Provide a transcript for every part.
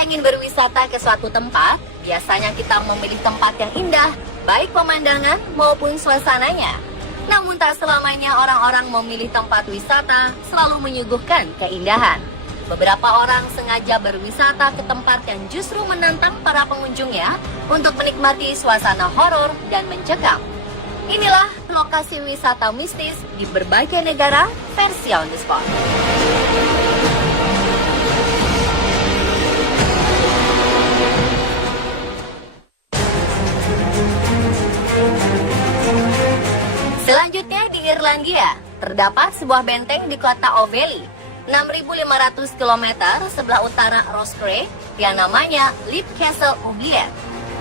Ketika ingin berwisata ke suatu tempat, biasanya kita memilih tempat yang indah, baik pemandangan maupun suasananya. Namun tak selamanya orang-orang memilih tempat wisata selalu menyuguhkan keindahan. Beberapa orang sengaja berwisata ke tempat yang justru menantang para pengunjungnya untuk menikmati suasana horor dan mencekam. Inilah lokasi wisata mistis di berbagai negara versi On The Spot. Selanjutnya di Irlandia, terdapat sebuah benteng di kota Oveli, 6.500 km sebelah utara Roscrea yang namanya Leap Castle Ugliet.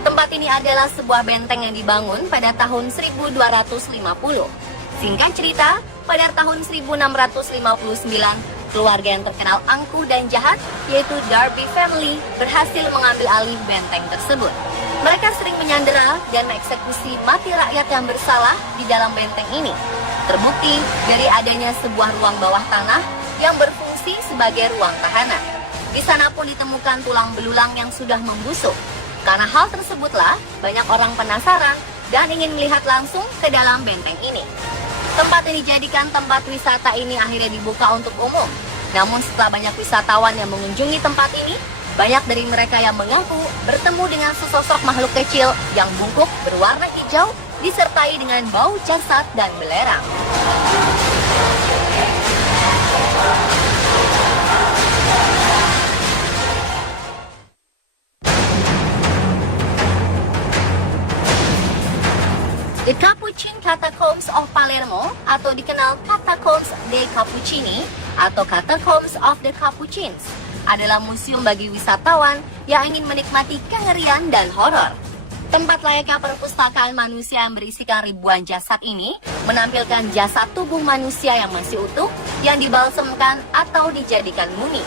Tempat ini adalah sebuah benteng yang dibangun pada tahun 1250. Singkat cerita, pada tahun 1659, keluarga yang terkenal angkuh dan jahat, yaitu Darby Family, berhasil mengambil alih benteng tersebut. Mereka sering menyandera dan mengeksekusi mati rakyat yang bersalah di dalam benteng ini. Terbukti dari adanya sebuah ruang bawah tanah yang berfungsi sebagai ruang tahanan. Di sana pun ditemukan tulang belulang yang sudah membusuk. Karena hal tersebutlah, banyak orang penasaran dan ingin melihat langsung ke dalam benteng ini. Tempat yang dijadikan tempat wisata ini akhirnya dibuka untuk umum. Namun setelah banyak wisatawan yang mengunjungi tempat ini, banyak dari mereka yang mengaku bertemu dengan sesosok makhluk kecil yang bungkuk berwarna hijau disertai dengan bau jasad dan belerang. The Capuchin Catacombs of Palermo atau dikenal Catacombs dei Cappuccini atau Catacombs of the Capuchins adalah museum bagi wisatawan yang ingin menikmati kengerian dan horor. Tempat layaknya perpustakaan manusia yang berisikan ribuan jasad ini menampilkan jasad tubuh manusia yang masih utuh yang dibalsemkan atau dijadikan mumi.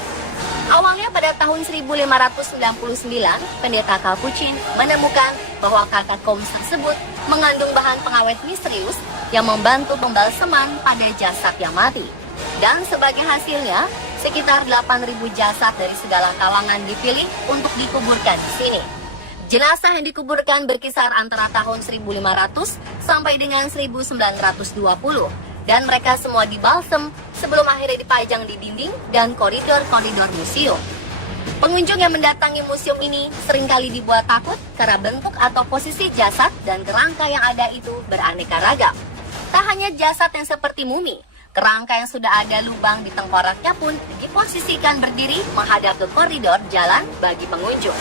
Awalnya pada tahun 1599, pendeta Capuchin menemukan bahwa katakombs tersebut mengandung bahan pengawet misterius yang membantu pembalseman pada jasad yang mati. Dan sebagai hasilnya, sekitar 8.000 jasad dari segala kalangan dipilih untuk dikuburkan di sini. Jenazah yang dikuburkan berkisar antara tahun 1500 sampai dengan 1920 dan mereka semua dibalsem sebelum akhirnya dipajang di dinding dan koridor-koridor museum. Pengunjung yang mendatangi museum ini seringkali dibuat takut karena bentuk atau posisi jasad dan kerangka yang ada itu beraneka ragam. Tak hanya jasad yang seperti mumi, kerangka yang sudah ada lubang di tengkoraknya pun diposisikan berdiri menghadap ke koridor jalan bagi pengunjung.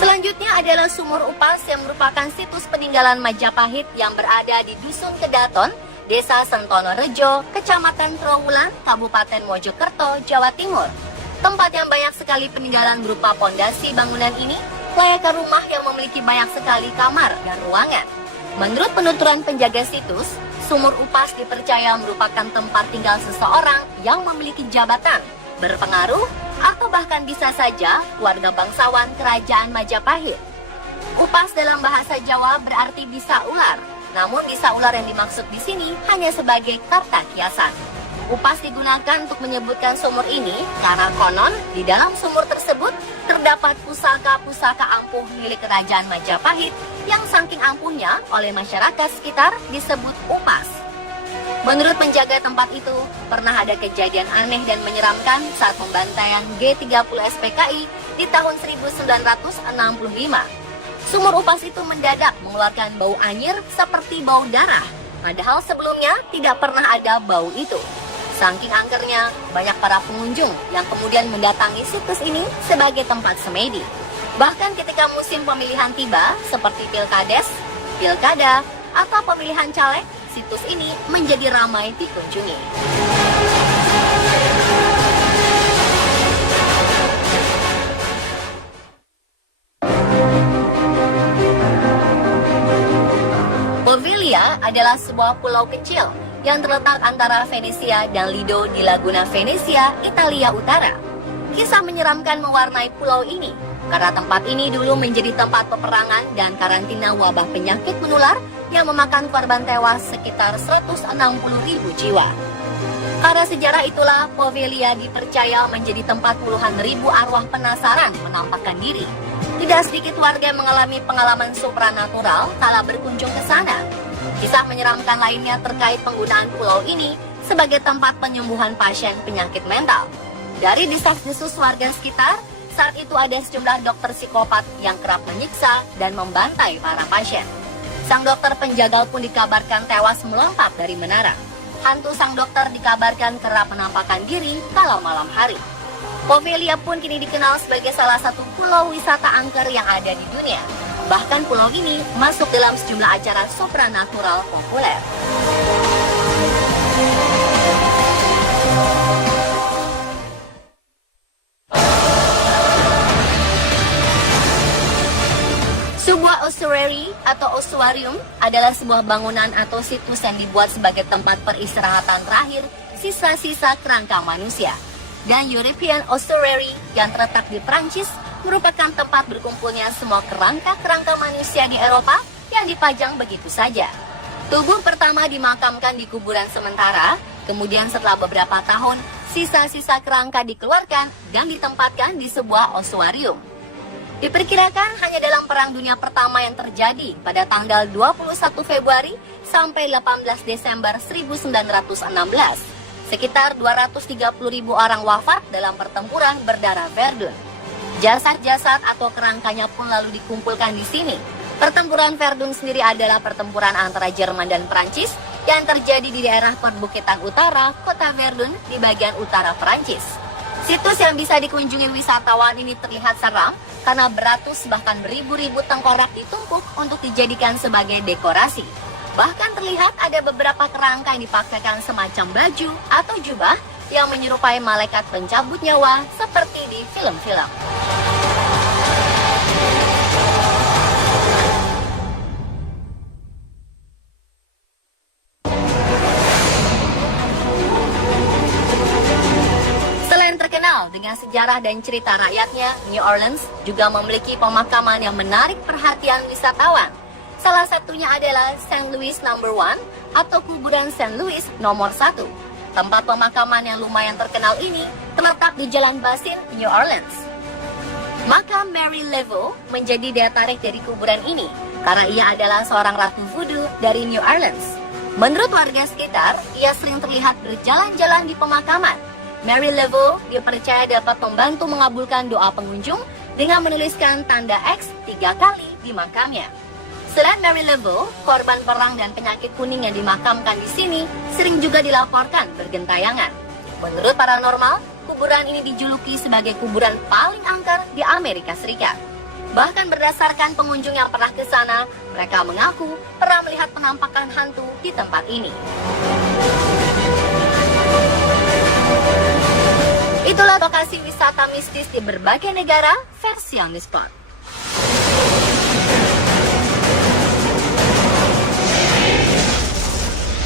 Selanjutnya adalah Sumur Upas yang merupakan situs peninggalan Majapahit yang berada di Dusun Kedaton, Desa Sentono Rejo, Kecamatan Trowulan, Kabupaten Mojokerto, Jawa Timur. Tempat yang banyak sekali peninggalan berupa pondasi bangunan ini, layaknya rumah yang memiliki banyak sekali kamar dan ruangan. Menurut penuturan penjaga situs, Sumur Upas dipercaya merupakan tempat tinggal seseorang yang memiliki jabatan, berpengaruh, atau bahkan bisa saja warga bangsawan kerajaan Majapahit. Upas dalam bahasa Jawa berarti bisa ular. Namun bisa ular yang dimaksud di sini hanya sebagai kata kiasan. Upas digunakan untuk menyebutkan sumur ini karena konon di dalam sumur tersebut terdapat pusaka-pusaka ampuh milik kerajaan Majapahit yang saking ampuhnya oleh masyarakat sekitar disebut upas. Menurut penjaga tempat itu, pernah ada kejadian aneh dan menyeramkan saat pembantaian G30 SPKI di tahun 1965. Sumur upas itu mendadak mengeluarkan bau anyir seperti bau darah, padahal sebelumnya tidak pernah ada bau itu. Saking angkernya, banyak para pengunjung yang kemudian mendatangi situs ini sebagai tempat semedi. Bahkan ketika musim pemilihan tiba, seperti pilkades, pilkada, atau pemilihan caleg, situs ini menjadi ramai dikunjungi. Poveglia adalah sebuah pulau kecil yang terletak antara Venesia dan Lido di Laguna Venezia, Italia Utara. Kisah menyeramkan mewarnai pulau ini. karena tempat ini dulu menjadi tempat peperangan dan karantina wabah penyakit menular yang memakan korban tewas sekitar 160.000 jiwa. Karena sejarah itulah Poveglia dipercaya menjadi tempat puluhan ribu arwah penasaran menampakkan diri. Tidak sedikit warga mengalami pengalaman supranatural kala berkunjung ke sana. Kisah menyeramkan lainnya terkait penggunaan pulau ini sebagai tempat penyembuhan pasien penyakit mental. Dari desas-desus warga sekitar, saat itu ada sejumlah dokter psikopat yang kerap menyiksa dan membantai para pasien. Sang dokter penjagal pun dikabarkan tewas melompat dari menara. Hantu sang dokter dikabarkan kerap menampakkan diri kala malam hari. Poveglia pun kini dikenal sebagai salah satu pulau wisata angker yang ada di dunia. Bahkan pulau ini masuk dalam sejumlah acara supranatural populer. Sebuah ossuary atau ossuarium adalah sebuah bangunan atau situs yang dibuat sebagai tempat peristirahatan terakhir sisa-sisa kerangka manusia. Dan European Ossuary yang terletak di Prancis merupakan tempat berkumpulnya semua kerangka-kerangka manusia di Eropa yang dipajang begitu saja. Tubuh pertama dimakamkan di kuburan sementara, kemudian setelah beberapa tahun, sisa-sisa kerangka dikeluarkan dan ditempatkan di sebuah ossuarium. Diperkirakan hanya dalam Perang Dunia Pertama yang terjadi pada tanggal 21 Februari sampai 18 Desember 1916. Sekitar 230.000 orang wafat dalam pertempuran berdarah Verdun. Jasad-jasad atau kerangkanya pun lalu dikumpulkan di sini. Pertempuran Verdun sendiri adalah pertempuran antara Jerman dan Prancis yang terjadi di daerah perbukitan utara kota Verdun di bagian utara Prancis. Situs yang bisa dikunjungi wisatawan ini terlihat seram karena beratus bahkan beribu-ribu tengkorak ditumpuk untuk dijadikan sebagai dekorasi. Bahkan terlihat ada beberapa kerangka yang dipakaikan semacam baju atau jubah yang menyerupai malaikat pencabut nyawa seperti di film-film. Dengan sejarah dan cerita rakyatnya, New Orleans juga memiliki pemakaman yang menarik perhatian wisatawan. Salah satunya adalah St. Louis No. 1 atau kuburan St. Louis nomor 1. Tempat pemakaman yang lumayan terkenal ini terletak di Jalan Basin, New Orleans. Makam Mary Laveau menjadi daya tarik dari kuburan ini karena ia adalah seorang ratu voodoo dari New Orleans. Menurut warga sekitar, ia sering terlihat berjalan-jalan di pemakaman. Mary Laveau dipercaya dapat membantu mengabulkan doa pengunjung dengan menuliskan tanda X 3 kali di makamnya. Selain Mary Laveau, korban perang dan penyakit kuning yang dimakamkan di sini sering juga dilaporkan bergentayangan. Menurut paranormal, kuburan ini dijuluki sebagai kuburan paling angker di Amerika Serikat. Bahkan berdasarkan pengunjung yang pernah ke sana, mereka mengaku pernah melihat penampakan hantu di tempat ini. Itulah lokasi wisata mistis di berbagai negara versi On The Spot.